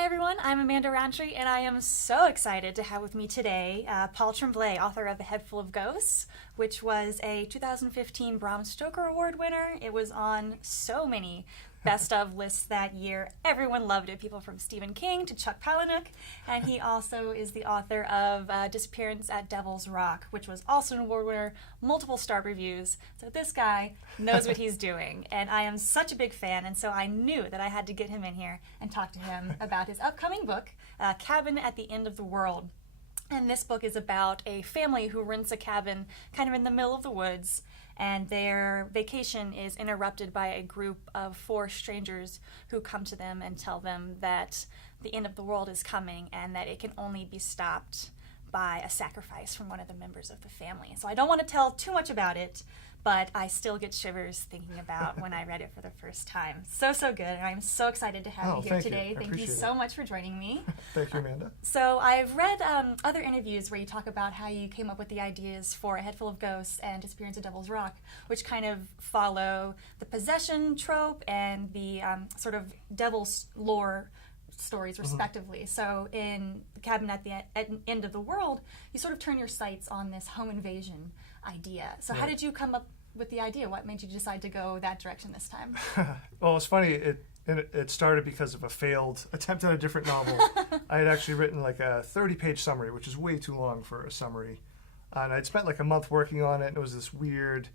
Hi everyone, I'm Amanda Roundtree, and I am so excited to have with me today Paul Tremblay, author of A Head Full of Ghosts, which was a 2015 Bram Stoker Award winner. It was on so many best of lists that year. Everyone loved it, people from Stephen King to Chuck Palahniuk, and he also is the author of Disappearance at Devil's Rock, which was also an award winner, multiple star reviews. So this guy knows what he's doing, and I am such a big fan, and so I knew that I had to get him in here and talk to him about his upcoming book, Cabin at the End of the World. And this book is about a family who rents a cabin kind of in the middle of the woods, and their vacation is interrupted by a group of four strangers who come to them and tell them that the end of the world is coming and that it can only be stopped by a sacrifice from one of the members of the family. So I don't want to tell too much about it, but I still get shivers thinking about when I read it for the first time. So good, and I'm so excited to have you here today. Thank you so much for joining me. Thank you, Amanda. So I've read other interviews where you talk about how you came up with the ideas for A Head Full of Ghosts and Disappearance at Devil's Rock, which kind of follow the possession trope and the sort of devil's lore stories respectively. So in The Cabin at the End of the World, you sort of turn your sights on this home invasion idea. So how did you come up with the idea? What made you decide to go that direction this time? Well, it's funny. It started because of a failed attempt at a different novel. I had actually written like a 30-page summary, which is way too long for a summary. And I'd spent like a month working on it, and it was this weird...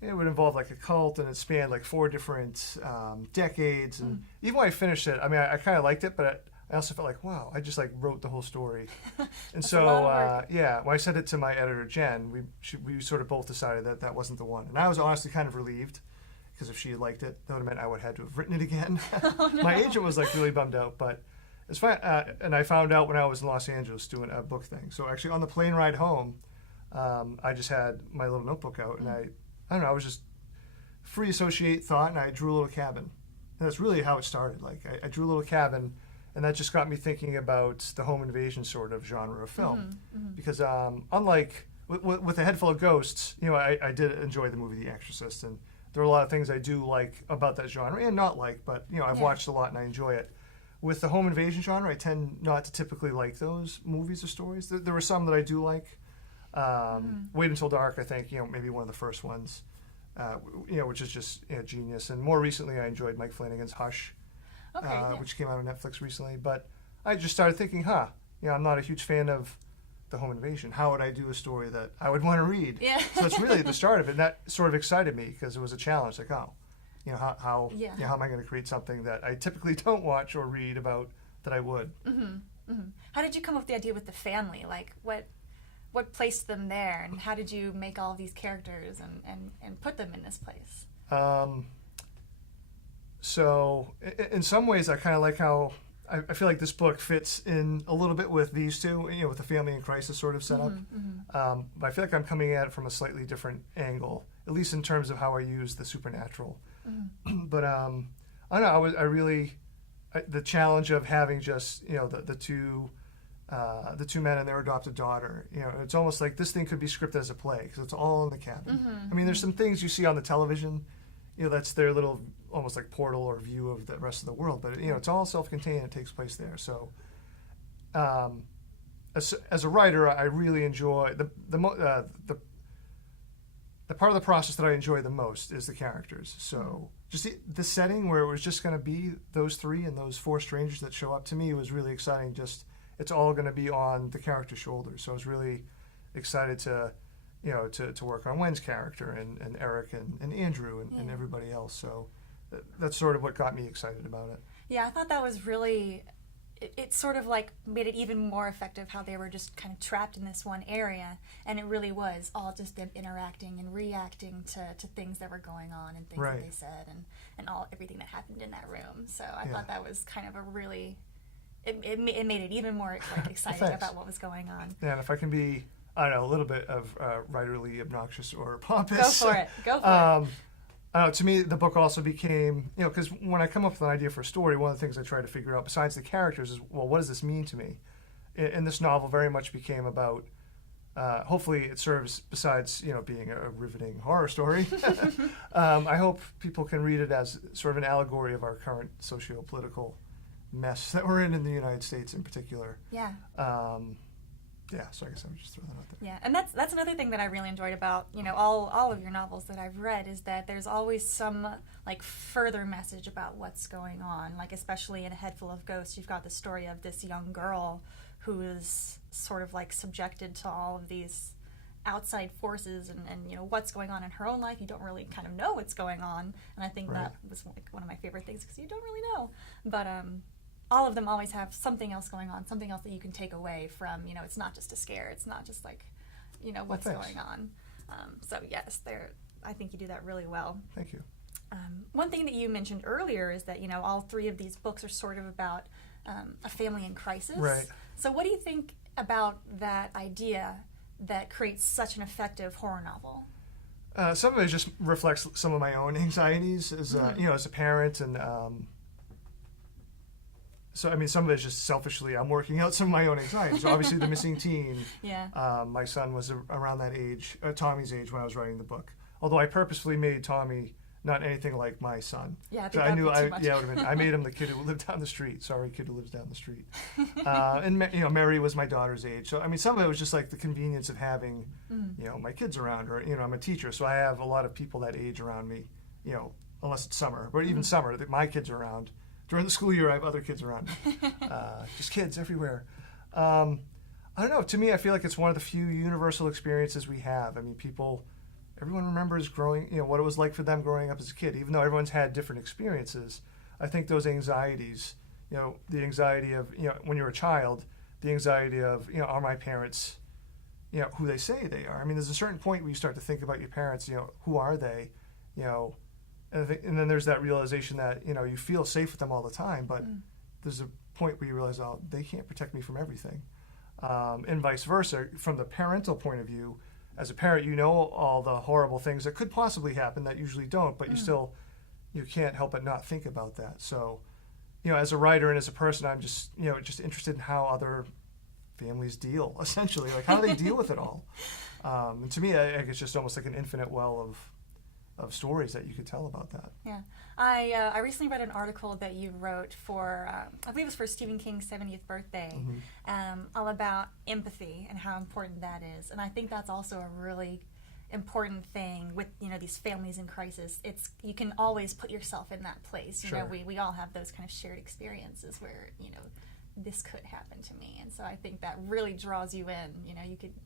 It would involve like a cult, and it spanned like 4 different decades. And even when I finished it, I mean, I kind of liked it, but I also felt like, wow, I just like wrote the whole story. And so, when I sent it to my editor, Jen, we sort of both decided that that wasn't the one. And I was honestly kind of relieved, because if she had liked it, that would have meant I would have had to have written it again. Oh, no. My agent was like really bummed out, but it's fine. And I found out when I was in Los Angeles doing a book thing. So actually on the plane ride home, I just had my little notebook out, and I don't know, I was just free associate thought, and I drew a little cabin. And that's really how it started. Like I drew a little cabin, and that just got me thinking about the home invasion sort of genre of film. Because unlike with A Head Full of Ghosts, you know, I did enjoy the movie The Exorcist, and there are a lot of things I do like about that genre, and not like, but you know, I've watched a lot and I enjoy it. With the home invasion genre, I tend not to typically like those movies or stories. There were some that I do like. Wait Until Dark, I think, you know, maybe one of the first ones, you know, which is just genius. And more recently, I enjoyed Mike Flanagan's Hush, which came out on Netflix recently. But I just started thinking, you know, I'm not a huge fan of the home invasion. How would I do a story that I would want to read? Yeah. So it's really the start of it. And that sort of excited me because it was a challenge. Like, you know, how am I going to create something that I typically don't watch or read about that I would? How did you come up with the idea with the family? Like, what placed them there, and how did you make all of these characters and put them in this place? So in some ways, I kind of like how I feel like this book fits in a little bit with these two, you know, with the family in crisis sort of setup. But I feel like I'm coming at it from a slightly different angle, at least in terms of how I use the supernatural. But I don't know. I really the challenge of having just, you know, the two men and their adopted daughter. You know, it's almost like this thing could be scripted as a play because it's all in the cabin. I mean, there's some things you see on the television, you know, that's their little almost like portal or view of the rest of the world. But you know, it's all self-contained. It takes place there. So, as a writer, I really enjoy the part of the process that I enjoy the most is the characters. So just the setting where it was just going to be those 3 and those 4 strangers that show up, to me was really exciting. Just it's all going to be on the character's shoulders. So I was really excited to, you know, to work on Wen's character and Eric and Andrew and everybody else. So that's sort of what got me excited about it. Yeah, I thought that was really, it sort of like made it even more effective how they were just kind of trapped in this one area, and it really was all just them interacting and reacting to things that were going on and things that they said and everything that happened in that room. So I thought that was kind of a really... It made it even more like exciting about what was going on. Yeah, and if I can be, I don't know, a little bit of writerly obnoxious or pompous. Go for it. To me, the book also became, you know, because when I come up with an idea for a story, one of the things I try to figure out, besides the characters, is, well, what does this mean to me? And this novel very much became about, hopefully it serves, besides, you know, being a riveting horror story, I hope people can read it as sort of an allegory of our current socio-political mess that we're in the United States in particular. Yeah. So I guess I would just throw that out there. Yeah, and that's another thing that I really enjoyed about, all of your novels that I've read, is that there's always some like further message about what's going on. Like especially in A Head Full of Ghosts, you've got the story of this young girl who is sort of like subjected to all of these outside forces and what's going on in her own life. You don't really kind of know what's going on, and I think that was like one of my favorite things, because you don't really know. But all of them always have something else going on, something else that you can take away from, it's not just a scare, it's not just like, what's going on. So yes, I think you do that really well. Thank you. One thing that you mentioned earlier is that, all three of these books are sort of about a family in crisis. Right. So what do you think about that idea that creates such an effective horror novel? Some of it just reflects some of my own anxieties as as a parent, and so I mean, some of it is just selfishly I'm working out some of my own anxieties. So obviously, the missing teen. Yeah. My son was around that age, Tommy's age, when I was writing the book. Although I purposefully made Tommy not anything like my son. Yeah, I think so that'd I knew be too much. Yeah, it would have been. I made him the kid who lived down the street. Sorry, kid who lives down the street. And Mary was my daughter's age. So I mean, some of it was just like the convenience of having, my kids around, or I'm a teacher, so I have a lot of people that age around me. Unless it's summer, but even summer, my kids are around. During the school year, I have other kids around me. Just kids everywhere. I don't know. To me, I feel like it's one of the few universal experiences we have. I mean, everyone remembers growing, what it was like for them growing up as a kid. Even though everyone's had different experiences, I think those anxieties, the anxiety of, when you're a child, the anxiety of, are my parents, who they say they are. I mean, there's a certain point where you start to think about your parents, who are they, and then there's that realization that, you feel safe with them all the time, but there's a point where you realize, oh, they can't protect me from everything. And vice versa, from the parental point of view, as a parent, all the horrible things that could possibly happen that usually don't, but you can't help but not think about that. So, as a writer and as a person, I'm just, just interested in how other families deal, essentially, like how do they deal with it all? And to me, I think it's just almost like an infinite well of stories that you could tell about that. Yeah. I recently read an article that you wrote for, I believe it was for Stephen King's 70th birthday, all about empathy and how important that is. And I think that's also a really important thing with, these families in crisis. You can always put yourself in that place. Sure. We all have those kind of shared experiences where, this could happen to me. And so I think that really draws you in.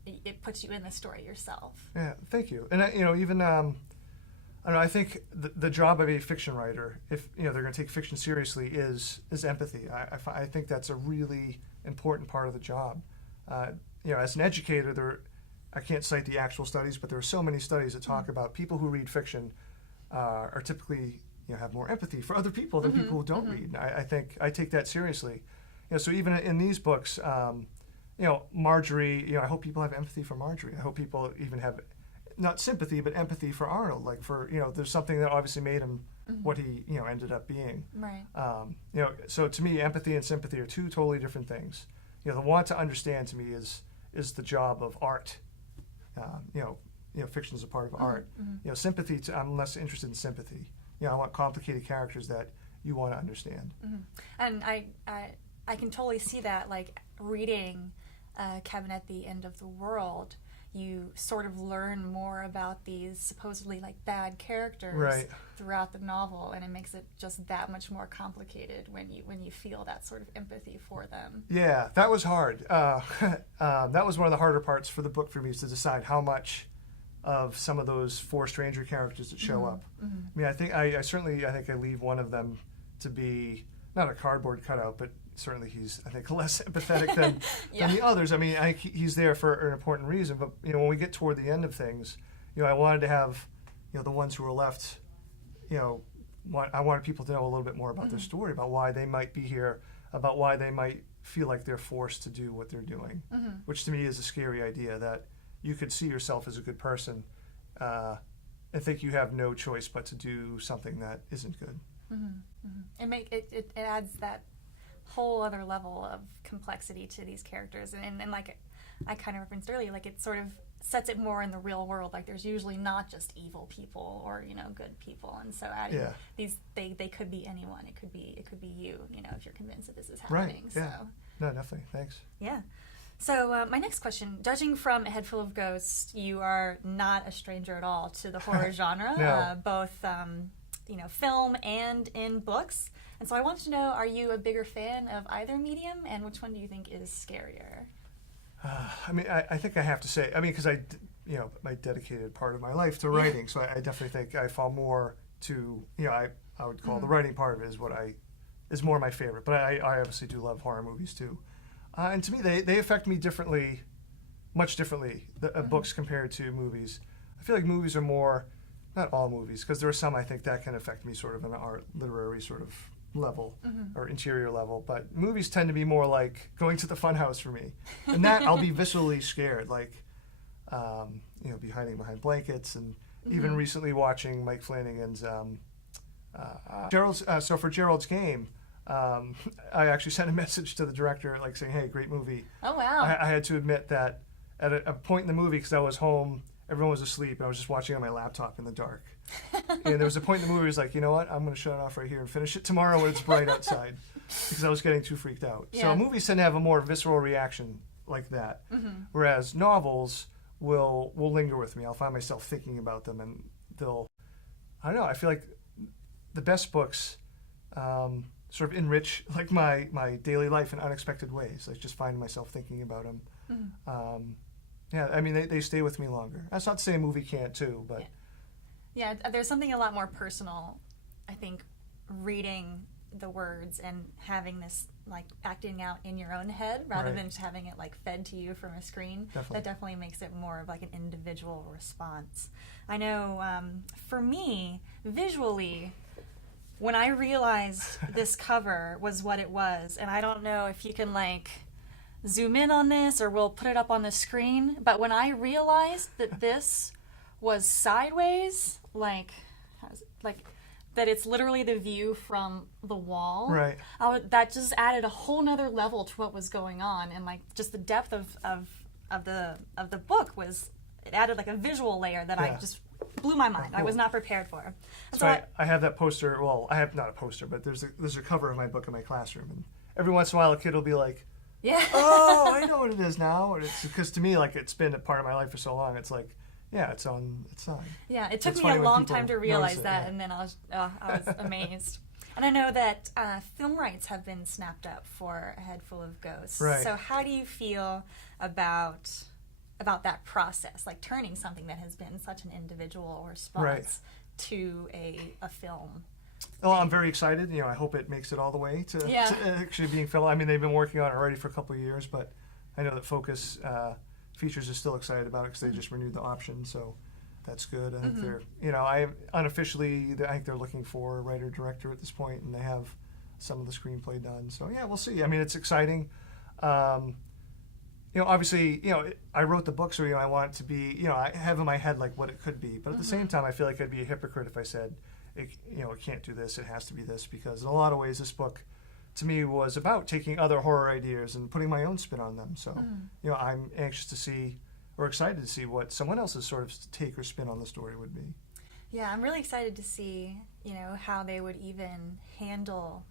It puts you in the story yourself. Yeah, thank you. And even I don't know, I think the job of a fiction writer, if they're going to take fiction seriously, is empathy. I think that's a really important part of the job. As an educator, I can't cite the actual studies, but there are so many studies that talk about people who read fiction are typically have more empathy for other people than people who don't read. And I think I take that seriously. So even in these books, Marjorie, I hope people have empathy for Marjorie. I hope people even have not sympathy, but empathy for Arnold. Like for, there's something that obviously made him what he, ended up being. Right. So to me, empathy and sympathy are two totally different things. The want to understand to me is the job of art. Fiction is a part of art. Sympathy, I'm less interested in sympathy. I want complicated characters that you want to understand. And I can totally see that, like reading Cabin at the End of the World, you sort of learn more about these supposedly like bad characters throughout the novel, and it makes it just that much more complicated when you feel that sort of empathy for them. Yeah, that was hard. That was one of the harder parts for the book for me, is to decide how much of some of those four stranger characters that show up. I mean, I think I leave one of them to be not a cardboard cutout, but certainly he's, I think, less empathetic than the others. I mean, he's there for an important reason, but when we get toward the end of things, I wanted to have the ones who were left, I wanted people to know a little bit more about their story, about why they might be here, about why they might feel like they're forced to do what they're doing, which to me is a scary idea, that you could see yourself as a good person and think you have no choice but to do something that isn't good. It adds that whole other level of complexity to these characters, and like I kind of referenced earlier, like it sort of sets it more in the real world. Like there's usually not just evil people or good people, and so adding these they could be anyone. It could be you. If you're convinced that this is happening. Right. Yeah. So. No, definitely. Thanks. Yeah. So my next question, judging from A Head Full of Ghosts, you are not a stranger at all to the horror genre, No. both film and in books. And so I wanted to know, are you a bigger fan of either medium, and which one do you think is scarier? I think I have to say, because I dedicated part of my life to writing, so I definitely think I fall more to, I would call the writing part of it is more my favorite. But I obviously do love horror movies too. And to me, they affect me differently, much differently, books compared to movies. I feel like movies are more, not all movies, because there are some I think that can affect me sort of on an art, literary sort of level or interior level. But movies tend to be more like going to the funhouse for me. And that I'll be viscerally scared, like, be hiding behind blankets. And even recently watching Mike Flanagan's, so for Gerald's Game, I actually sent a message to the director, like saying, "Hey, great movie." Oh wow! I had to admit that at a point in the movie, because I was home, everyone was asleep, and I was just watching on my laptop in the dark. And there was a point in the movie where I was like, you know what? I'm going to shut it off right here and finish it tomorrow when it's bright outside, because I was getting too freaked out. Yeah. So movies tend to have a more visceral reaction like that, whereas novels will linger with me. I'll find myself thinking about them, and I don't know. I feel like the best books. Sort of enrich like my daily life in unexpected ways. I just find myself thinking about them. They stay with me longer. That's not to say a movie can't too, but yeah, there's something a lot more personal, I think, reading the words and having this like acting out in your own head rather than just having it like fed to you from a screen. Definitely. That definitely makes it more of like an individual response. I know for me, visually, when I realized this cover was what it was, and I don't know if you can like zoom in on this or we'll put it up on the screen, but when I realized that this was sideways, like that it's literally the view from the wall, right? That just added a whole nother level to what was going on, and like just the depth of the book it added like a visual layer that I just blew my mind. Cool. I was not prepared for. And so I have that poster. Well, I have not a poster, but there's a cover of my book in my classroom, and every once in a while a kid will be like, "Yeah, oh, I know what it is now." And it's because to me, like, it's been a part of my life for so long. It's like, yeah, it's on. Yeah, it took me a long time to realize that, and then I was amazed. And I know that film rights have been snapped up for A Head Full of Ghosts. Right. So how do you feel about that process, like turning something that has been such an individual response to a film? Well, I'm very excited. I hope it makes it all the way to actually being filmed. They've been working on it already for a couple of years, but I know that Focus Features is still excited about it because they just renewed the option, so that's good. I think they're looking for a writer-director at this point, and they have some of the screenplay done. So yeah, we'll see. It's exciting. Obviously, I wrote the book, so I want it to be, I have in my head like what it could be. But at the same time, I feel like I'd be a hypocrite if I said, it can't do this. It has to be this, because in a lot of ways, this book, to me, was about taking other horror ideas and putting my own spin on them. So, I'm anxious to see, or excited to see, what someone else's sort of take or spin on the story would be. Yeah, I'm really excited to see, how they would even handle.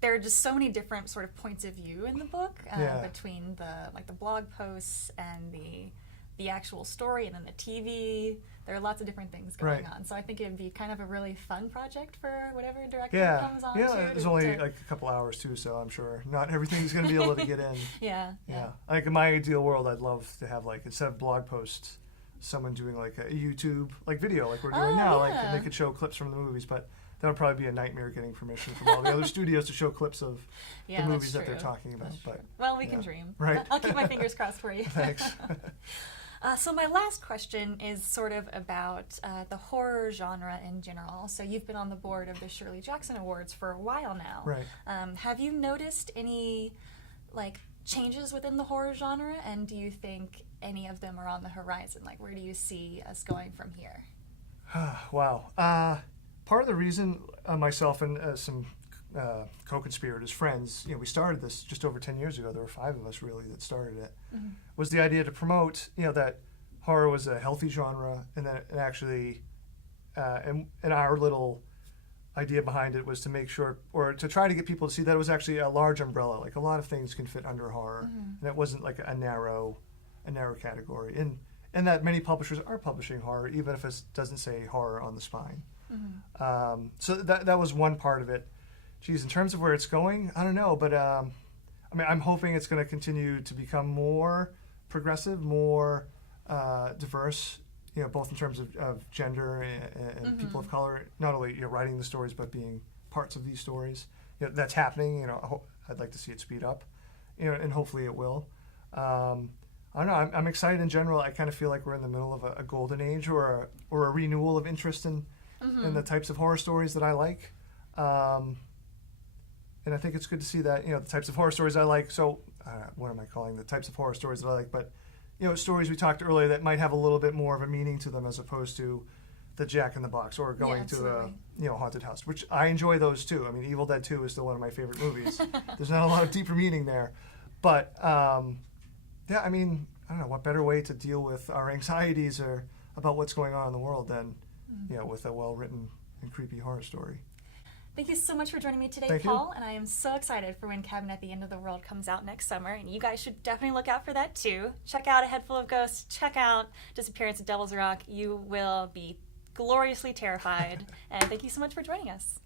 There are just so many different sort of points of view in the book between the blog posts and the actual story, and then the TV. There are lots of different things going on. So I think it'd be kind of a really fun project for whatever director comes on. Yeah, there's only like a couple hours too, so I'm sure not everything's going to be able to get in. Yeah. Like in my ideal world, I'd love to have like, instead of blog posts, someone doing like a YouTube like video like we're doing now. Like, and they could show clips from the movies, but that would probably be a nightmare getting permission from all the other studios to show clips of the movies that they're talking about. But well, we can dream. Right. I'll keep my fingers crossed for you. Thanks. So my last question is sort of about the horror genre in general. So you've been on the board of the Shirley Jackson Awards for a while now. Right. Have you noticed any like changes within the horror genre, and do you think any of them are on the horizon? Like, where do you see us going from here? Wow. Part of the reason myself and some co-conspirators, friends, we started this just over 10 years ago. There were 5 of us really that started it. Was the idea to promote, that horror was a healthy genre, and that it actually, and our little idea behind it was to make sure, or to try to get people to see that it was actually a large umbrella. Like a lot of things can fit under horror, and it wasn't like a narrow category. And that many publishers are publishing horror, even if it doesn't say horror on the spine. So that was one part of it. Geez, in terms of where it's going, I don't know, but I'm hoping it's going to continue to become more progressive, more diverse, both in terms of gender and people of color, not only writing the stories, but being parts of these stories. That's happening. I'd like to see it speed up, and hopefully it will. I don't know. I'm excited in general. I kind of feel like we're in the middle of a golden age or a renewal of interest in the types of horror stories that I like. And I think it's good to see that, the types of horror stories I like. So, what am I calling the types of horror stories that I like? But, stories we talked earlier that might have a little bit more of a meaning to them as opposed to the Jack in the Box or going to a haunted house, which I enjoy those too. I mean, Evil Dead 2 is still one of my favorite movies. There's not a lot of deeper meaning there. But, I mean, I don't know, what better way to deal with our anxieties or about what's going on in the world than, with a well-written and creepy horror story. Thank you so much for joining me today, Thank Paul. you. And I am so excited for when Cabin at the End of the World comes out next summer. And you guys should definitely look out for that too. Check out A Head Full of Ghosts. Check out Disappearance at Devil's Rock. You will be gloriously terrified. And thank you so much for joining us.